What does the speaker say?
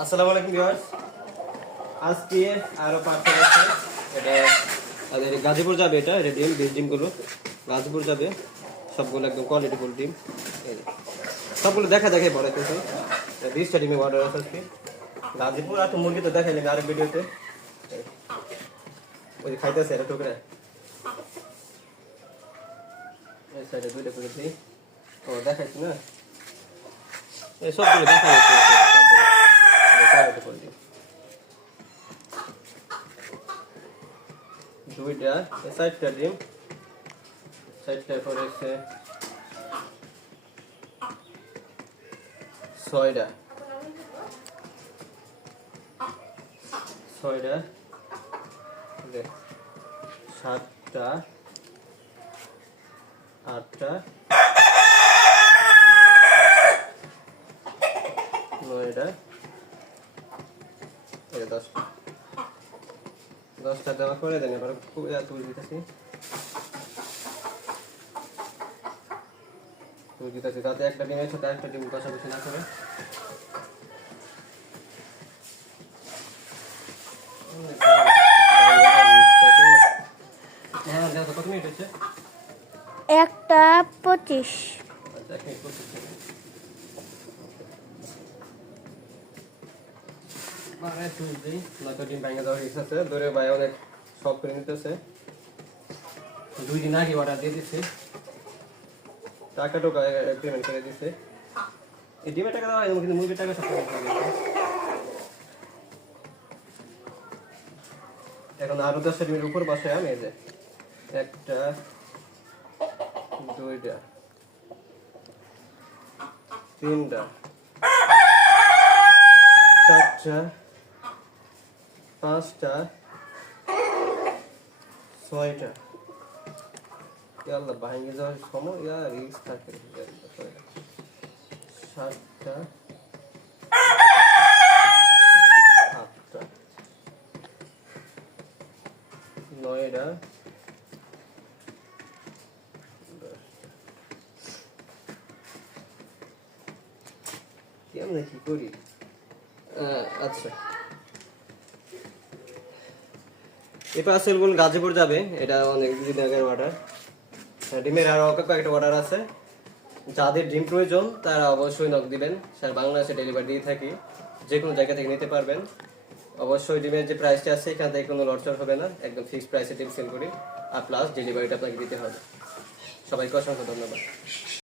আসসালামু আলাইকুম ভিউয়ার্স। আজকে আরো পার্সেল আছে। এটা গাজীপুর যাবে। এটা ডিম 20 ডিমগুলো গাজীপুর যাবে। সবগুলো একদম কোয়ালিটিফুল ডিম। এই যে সবগুলো দেখাই বড় কিছু 20টা ডিমে অর্ডার আছে আজকে গাজীপুর। আর তো মুরগি তো দেখাইলাম আরেক ভিডিওতে। ওই যে খাইতেছে এটা টুকরা এই সাইডে দুইটা করে দিই। ও দেখাইছি না, এই সবগুলো দেখাই যাচ্ছে। দুইটা চারটা ডিম, চারটার পরে হচ্ছে ছয়টা, সাতটা, আটটা, নয়টা, দশটা দেওয়া করে দেন। এবার খুব তুলে দিতেছি যাতে একটা ডিমের সাথে একটা ডিম কষাকষি না করে। হ্যাঁ কত মিনিট হচ্ছে? 1:25। আচ্ছা 1 মিনিট 25 সেকেন্ড। ডিম ভেঙে দেওয়ার ইচ্ছা আছে, ধরে ভাই অনেক শখ করে নিতেছে। 2 দিন আগে অর্ডার দিয়ে দিচ্ছে, টাকা টোকা পেমেন্ট করে দিচ্ছে। এই ডিমের টাকা দেওয়া হয় কিন্তু মুরগির টাকা সব পেমেন্ট করে দিচ্ছে। এখন আরো 10টা ডিমের উপর বসায় আমি এই যে একটা, দুইটা, তিনটা, চারটা, পাঁচটা, ছয়টা। আল্লাহ ভাঙে যাওয়ার সময় রিস্ক থাকে। সাতটা, আটটা, নয়টা, কেমন কি করি। আচ্ছা এই পার্সেলগুলো গাজীপুর যাবে। এটা অনেক দিন আগের অর্ডার। ডিমের আরো কয়েকটা অর্ডার আছে। যাদের ডিম প্রয়োজন তারা অবশ্যই নক দিবেন। সারা বাংলাদেশে ডেলিভারি দিয়ে থাকি, যে কোনো জায়গা থেকে নিতে পারবেন। অবশ্যই ডিমের যে প্রাইসটা আছে এখান থেকে কোনো লটচড় হবে না, একদম ফিক্সড প্রাইসে ডিম সেল করি। আর প্লাস ডেলিভারিটা আপনাকে দিতে হবে। সবাইকে অসংখ্য ধন্যবাদ।